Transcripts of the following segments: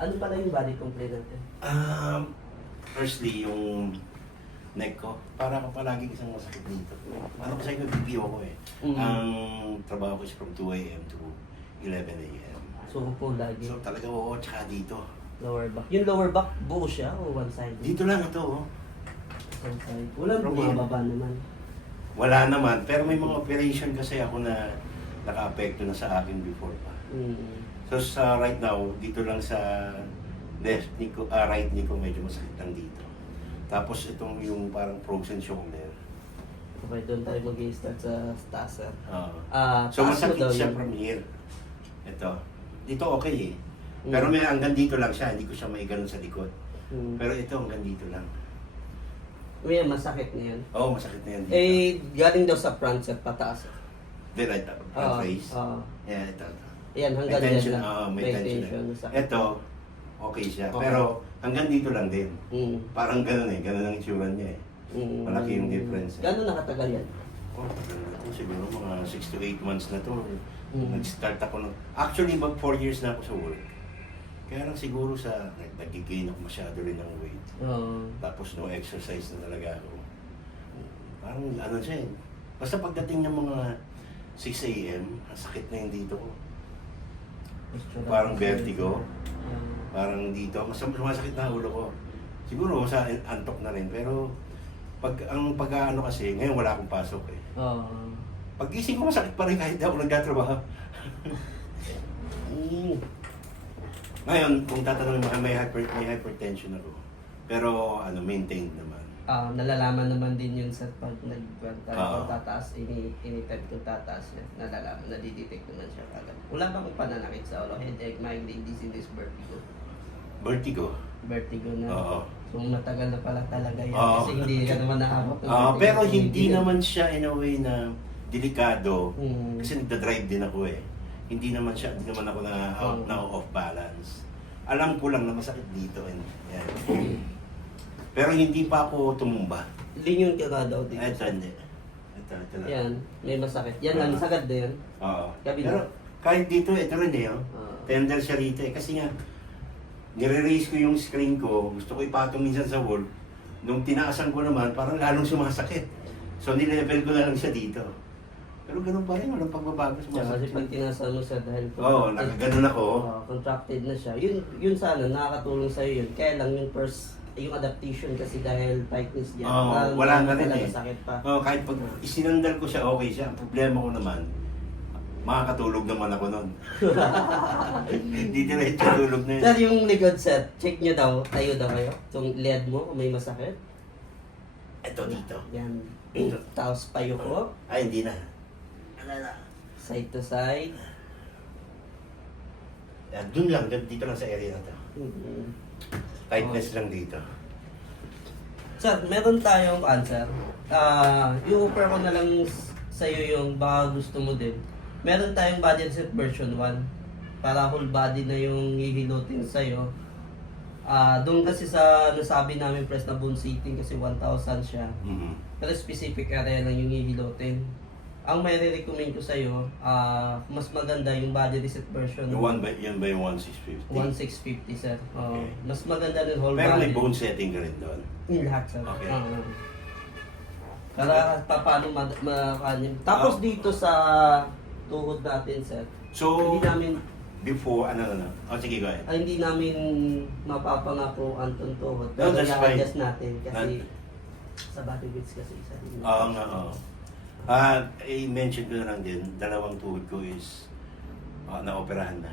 Ano pala yung body complaint natin? Firstly, yung neck ko, para ako palaging isang masakit dito. Ano kasi nag-BPO ko eh. Mm. Ang trabaho ko is from 2 a.m. to 11 a.m. So po lagi. So talaga oo, tsaka dito. Lower back. Yung lower back, buo siya o one side? Dito lang ito oh. One side. Wala From mga here. baba naman. Wala naman, pero may mga operation kasi ako na naka-apekto na sa akin before pa. Mm. So sa right now, dito lang sa left knee ko, right knee ko medyo masakit lang dito. Tapos itong yung parang frozen shoulder. Okay, doon tayo mag-i-start sa taas. So Taas mo masakit daw siya yun. from here. Ito. Dito okay eh. Mm. Pero may hanggang dito lang siya, hindi ko siya maiganon sa likod. Mm. Pero ito hanggang dito lang. May masakit na yun. Oo, masakit na yan dito. Eh, galing daw sa front set pataas. Then right up, front face. Yeah, ito. Yan, May hanggang tension, dyan lang. may tension. masakit. Ito, okay siya. Okay. Pero hanggang dito lang din. Mm. Parang ganun eh, ganun ang itsura niya eh. Mm. Malaki yung difference. Gano'n nakatagal yan? Oh, tagal na to. Siguro mga 6 to 8 months na to. Mm. Nag-start ako ng... Actually, mag 4 years na ako sa work. Kaya lang siguro sa... Nag-gain ako masyado rin ng weight. Oo. Tapos no exercise na talaga ako. Parang ano siya eh. Basta pagdating ng mga 6 a.m., ang sakit na yung dito ko. Parang vertigo. Parang dito, mas sumasakit na ulo ko. Siguro sa antok na rin, pero ang pag-ano kasi, ngayon wala akong pasok eh. Oo. Pag-gising ko masakit pa rin kahit di ako nagtatrabaho. Ngayon, kung tatanungin mo, may hypertension ako. Pero ano, maintained naman. Nalalaman naman din yun sa pag Oo. tataas, anytime kung tataas niya, nalalaman, nadidetect naman siya kagad. Wala bang pananakit sa ulo? Headache, migraine, dizziness, vertigo? Vertigo. Vertigo na. Oo. So matagal na pala talaga yan Oo. kasi hindi ka naman naabot ng vertigo. Pero So, hindi yan. naman siya in a way na delikado. Mm. Kasi nagda-drive din ako eh. Hindi naman ako na off balance. Alam ko lang na masakit dito and yan. Pero hindi pa ako tumumba. Linyon ka nga daw dito. Ito hindi. Ito lang. Yan, may masakit. Yan lang, sagad na yan. Oo. Kabila. Pero kahit dito, ito rin eh. Oh. Oo. Tender siya rito eh. Kasi nga, nire-raise ko yung screen ko. Gusto ko ipatong minsan sa wall. Nung tinaasan ko naman, parang lalong sumasakit. So nilevel ko na lang siya dito. Pero ganun pa rin, walang pagbabago Tsaka kasi sumasakit. pag tinasal mo siya dahil Oo, nakaganon ako. contracted na siya. Yun sana, nakakatulong sa'yo yun. Kaya lang yung yung adaptation kasi dahil tightness niya. Oo, wala na rin talaga eh. sakit pa. Kahit pag isinandal ko siya, okay siya. Ang problema ko naman, makakatulog naman ako nun. Hindi diretso tulog na yun. Sir, yung likod set, check nyo daw, tayo daw kayo. Itong lead mo, kung may masakit. Ito dito. Yan. Tapos payo ko, Ay, hindi na. Ano na? side to side. Yan, dun lang, dito lang sa area na to. Mhm. Tightness lang dito. Sir, meron tayong answer. I-offer ko na lang sa'yo yung baka gusto mo din. Meron tayong body set version 1. Para whole body na yung hihilutin sa'yo. Doon kasi sa nasabi namin press na bone seating kasi 1,000 siya. Mhm. Pero specific area lang yung hihilutin. Ang may re-recommend ko sa'yo, mas maganda yung body reset version. Yung yun ba yung 1650? 1650 sir. Okay. Mas maganda rin whole Pero body. may bone setting ka rin doon. Yung lahat sir. Okay. Para paano kanya. Tapos Oh. dito sa tuhod natin sir, So, hindi namin before, ano. Sige, go ahead. hindi namin mapapangako ang tuhod. No, Pero that's fine. i-adjust natin kasi sa body weights kasi isa din. Oo nga, oo. I-mention ko na lang din, dalawang tuhod ko is na-operahan na.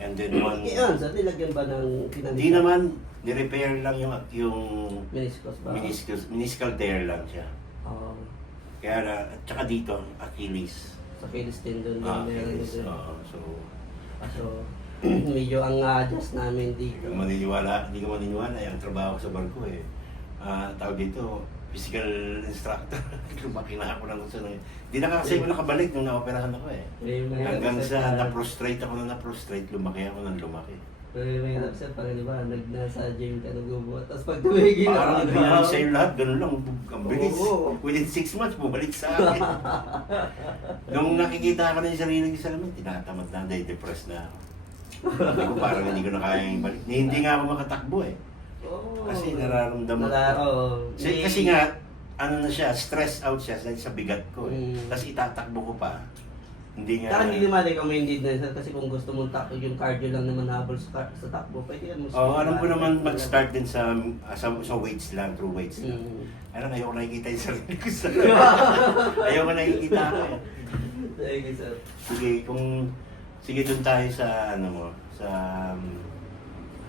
And then one... Yan, sir, nilagyan ba ng Hindi naman, ni-repair lang yung meniscus ba? meniscal tear lang siya. Oo. Kaya na, at saka dito, Achilles. Sa Achilles tendon din meron Achilles. din. So, So, medyo ang adjust namin hindi dito. ka maniniwala, yung trabaho ko sa barko eh. Tawag dito, physical instructor. Lumaki na ako ng gusto na yun. Hindi na kasi ako nakabalik nung na-operahan ako eh. Hanggang sa na-prostrate ako na na-prostrate, lumaki ako ng lumaki. Pero may hirap sir, parang di ba, nasa gym ka nagbubuhat, tapos pag tumigil Parang ako, binalik sa'yo lahat, ganun lang, ang bilis. Oo. Within 6 months, bumalik sa akin. Nung nakikita ko na yung sarili ko sa lamin, tinatamad na, depressed na ako. Sabi ko parang hindi ko na kayang ibalik. Hindi nga ako makatakbo eh. Oo. Kasi nararamdaman ko. Kasi nga, ano na siya, stress out siya dahil sa bigat ko eh. Tapos itatakbo ko pa. Hindi nga. Saka hindi naman recommended na sir, kasi kung gusto mong takbo, yung cardio lang naman habol sa takbo, pwede yan mo. Oo, alam ko naman mag-start din sa weights lang, through weights lang. Alam, ayoko nakikita yung sarili ko sa... ayoko nakikita ako eh. Thank you, sir. Sige dun tayo sa ano mo, sa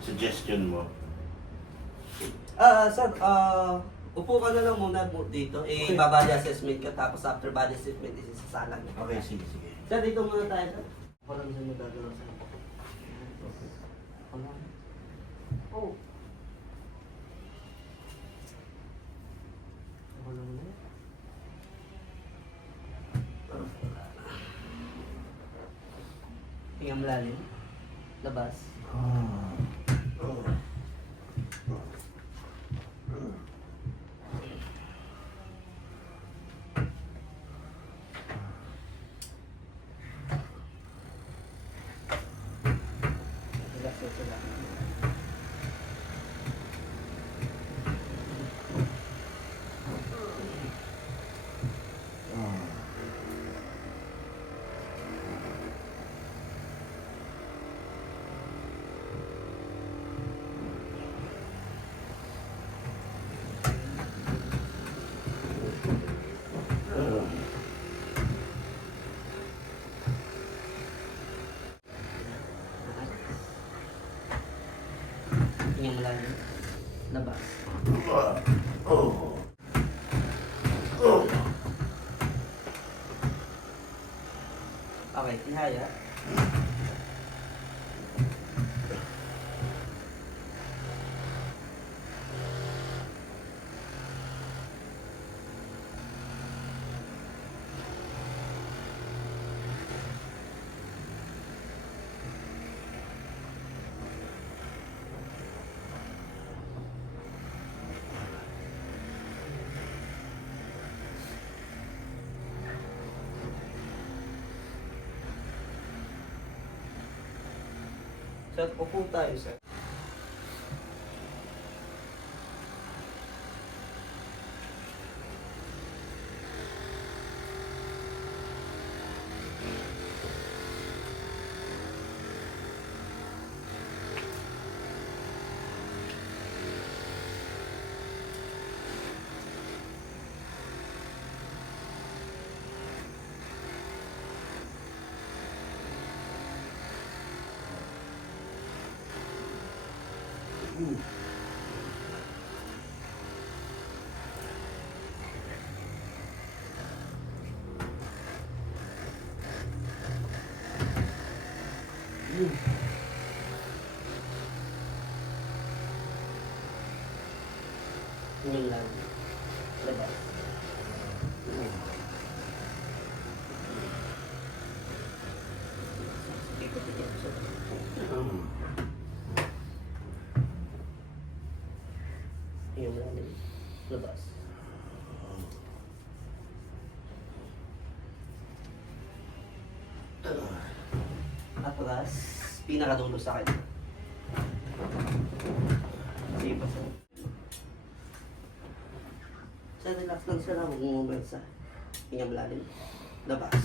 suggestion mo. Sir, upo ka na lang muna dito. Body assessment ka, tapos after body assessment, isisasalan mo. Okay, sige. Sir, dito muna tayo, sir. Ako lang sa'yo magagawa sa'yo. Ako lang. Oh. Ako lang muna. Tingnan malalim. Labas. Relax na sila. Tingnan malalim. Labas. Okay, ihaya. Sir, upo tayo, sir. Tingnan lang. Labas. Ikot-ikot, sir. Tingnan malalim. Labas. Atras. Pinakadulo sa akin. Sige pa, sir. Sir, relax lang sir. Huwag mo bumersa. Tingnan malalim. Labas.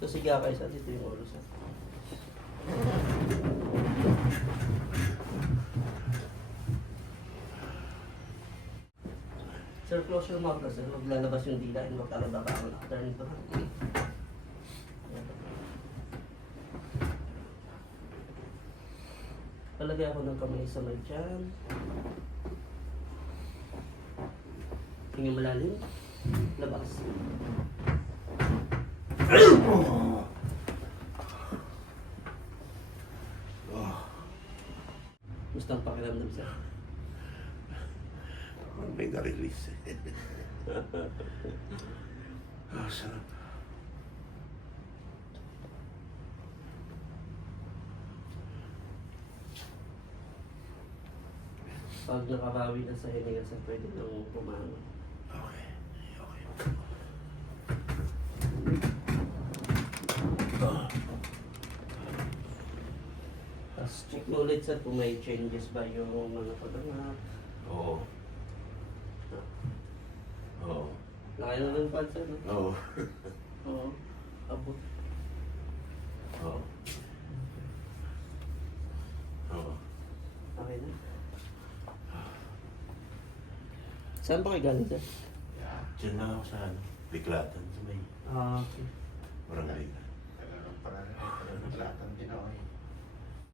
So, sige kayo sir. Dito yung ulo sir. Sir, close your mouth na sir. Huwag lalabas yung dila and huwag lalabas ang turn ito. Palagay ako ng kamay sa may tiyan. Tingnan malalim. Labas. Gusto ang pakiramdam sir? May na-release. Sarap. Pag nakabawi na sa hininga, sir, pwede nang pumangon. Okay. Okay. Tapos check mo ulit, sir, kung may changes ba yung mga pagangat. Oo. Oo. Laki na ng pad, sir, no? Oo. Oo. Abot. Oo. Oo. Okay na. Saan pa kayo galing, sir? Diyan lang ako sa Biklatan sa may Ah, okay. barangay. Parang din ako eh.